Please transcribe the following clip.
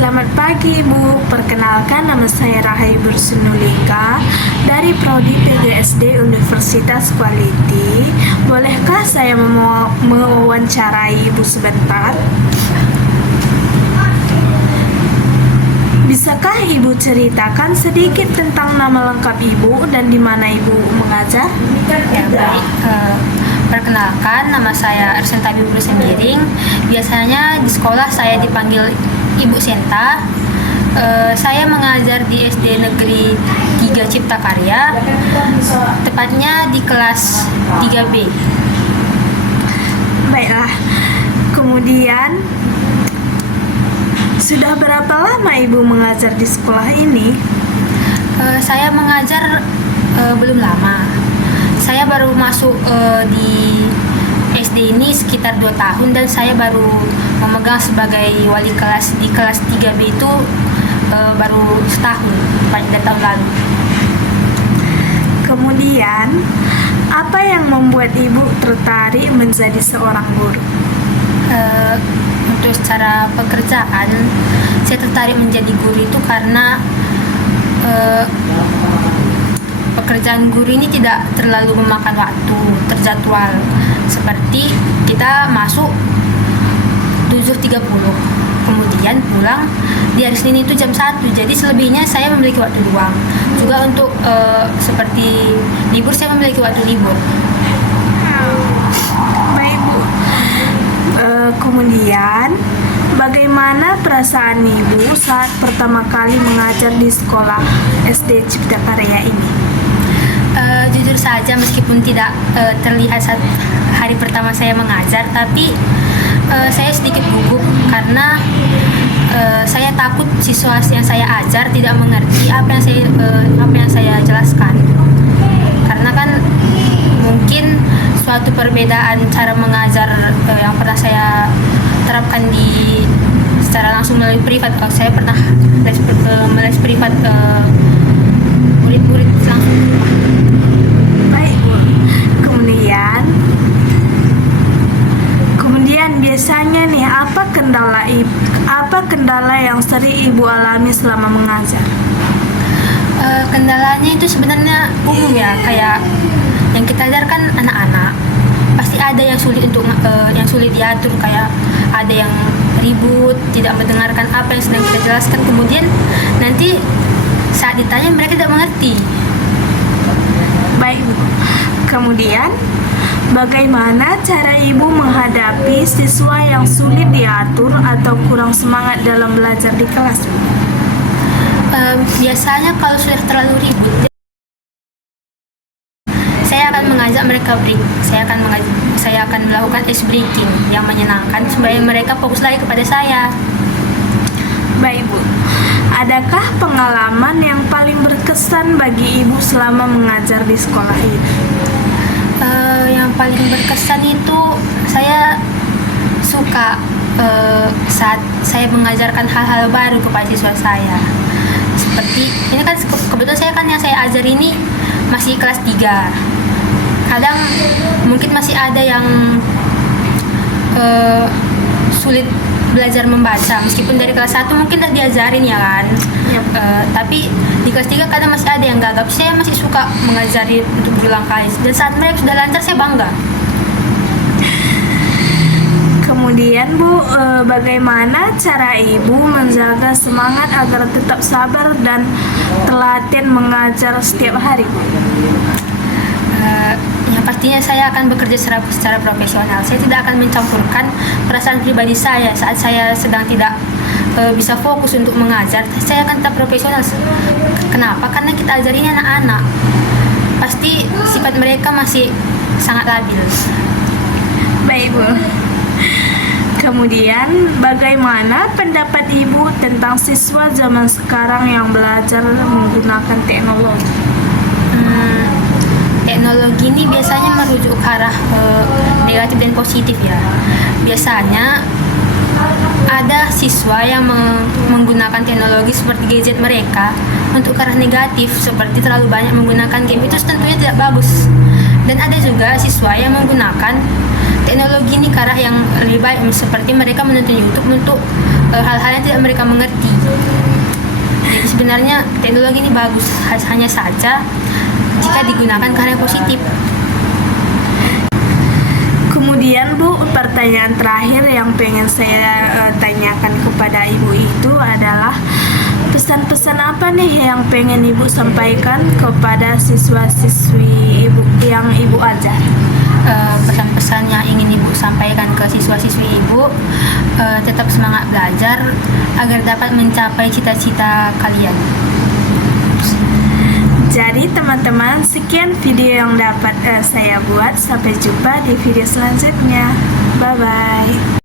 Selamat pagi Bu, perkenalkan nama saya Rahayu Bersunulika dari Prodi PGSD Universitas Quality. Bolehkah saya mewawancarai Ibu sebentar? Bisakah Ibu ceritakan sedikit tentang nama lengkap Ibu dan di mana Ibu mengajar? Ya, baik. Perkenalkan, nama saya Ersenta Bibru Sembiring. Biasanya di sekolah saya dipanggil Ibu Senta. Saya mengajar di SD Negeri 3 Cipta Karya, tepatnya di kelas 3B. Baiklah, kemudian sudah berapa lama Ibu mengajar di sekolah ini? Saya mengajar belum lama. Saya baru masuk di SD ini sekitar 2 tahun dan saya baru memegang sebagai wali kelas di kelas 3B itu baru setahun pada tahun lalu. Kemudian, apa yang membuat Ibu tertarik menjadi seorang guru? Untuk secara pekerjaan, saya tertarik menjadi guru itu karena pekerjaan guru ini tidak terlalu memakan waktu, terjadwal. Seperti kita masuk 7.30, kemudian pulang di hari Senin itu jam 1, jadi selebihnya saya memiliki waktu luang. Juga untuk seperti libur, saya memiliki waktu libur. Baik Bu. Kemudian, bagaimana perasaan Ibu saat pertama kali mengajar di sekolah SD Cipta Karya ini? Jujur saja, meskipun tidak terlihat saat hari pertama saya mengajar, tapi saya sedikit gugup karena saya takut siswa yang saya ajar tidak mengerti apa yang saya jelaskan. Karena kan mungkin suatu perbedaan cara mengajar yang pernah saya terapkan di secara langsung melalui privat. Kalau saya pernah les privat murid-murid langsung. Baik Bu. Kemudian biasanya nih apa kendala yang sering Ibu alami selama mengajar? Kendalanya itu sebenarnya umum ya, kayak yang kita ajarkan anak-anak pasti ada yang sulit diatur, kayak ada yang ribut, tidak mendengarkan apa yang sedang kita jelaskan, kemudian nanti saat ditanya mereka tidak mengerti. Baik Bu. Kemudian, bagaimana cara Ibu menghadapi siswa yang sulit diatur atau kurang semangat dalam belajar di kelas? Biasanya kalau sudah terlalu ribut, saya akan mengajak mereka break. Saya akan melakukan ice breaking yang menyenangkan supaya mereka fokus lagi kepada saya. Baik Bu. Adakah pengalaman yang paling berkesan bagi Ibu selama mengajar di sekolah ini? Yang paling berkesan itu saya suka saat saya mengajarkan hal-hal baru kepada siswa saya. Seperti ini kan kebetulan yang saya ajar ini masih kelas 3. Kadang mungkin masih ada yang sulit belajar membaca, meskipun dari kelas 1 mungkin udah diajarin ya kan. Yep. Tapi di kelas 3 kadang masih ada yang gagap. Saya masih suka mengajari untuk berulang kali, dan saat mereka sudah lancar saya bangga. Kemudian Bu, bagaimana cara Ibu menjaga semangat agar tetap sabar dan telaten mengajar setiap hari? Yang pastinya saya akan bekerja secara profesional. Saya tidak akan mencampurkan perasaan pribadi saya saat saya sedang tidak bisa fokus untuk mengajar. Saya akan tetap profesional. Kenapa? Karena kita ajar ini anak-anak. Pasti sifat mereka masih sangat labil. Baik Bu. Kemudian, bagaimana pendapat Ibu tentang siswa zaman sekarang yang belajar menggunakan teknologi? Teknologi ini biasanya merujuk ke arah negatif dan positif ya. Biasanya ada siswa yang menggunakan teknologi seperti gadget mereka untuk ke arah negatif, seperti terlalu banyak menggunakan game, itu tentunya tidak bagus. Dan ada juga siswa yang menggunakan teknologi ini ke arah yang lebih baik, seperti mereka menonton YouTube untuk hal-hal yang tidak mereka mengerti. Jadi sebenarnya teknologi ini bagus, hanya saja jika digunakan ke arah yang positif. Kemudian Bu, pertanyaan terakhir yang pengen saya tanyakan kepada Ibu itu adalah pesan-pesan apa nih yang pengen Ibu sampaikan kepada siswa-siswi Ibu yang Ibu ajar? Pesan-pesan yang ingin Ibu sampaikan ke siswa-siswi Ibu, tetap semangat belajar agar dapat mencapai cita-cita kalian. Jadi teman-teman, sekian video yang dapat saya buat. Sampai jumpa di video selanjutnya. Bye-bye.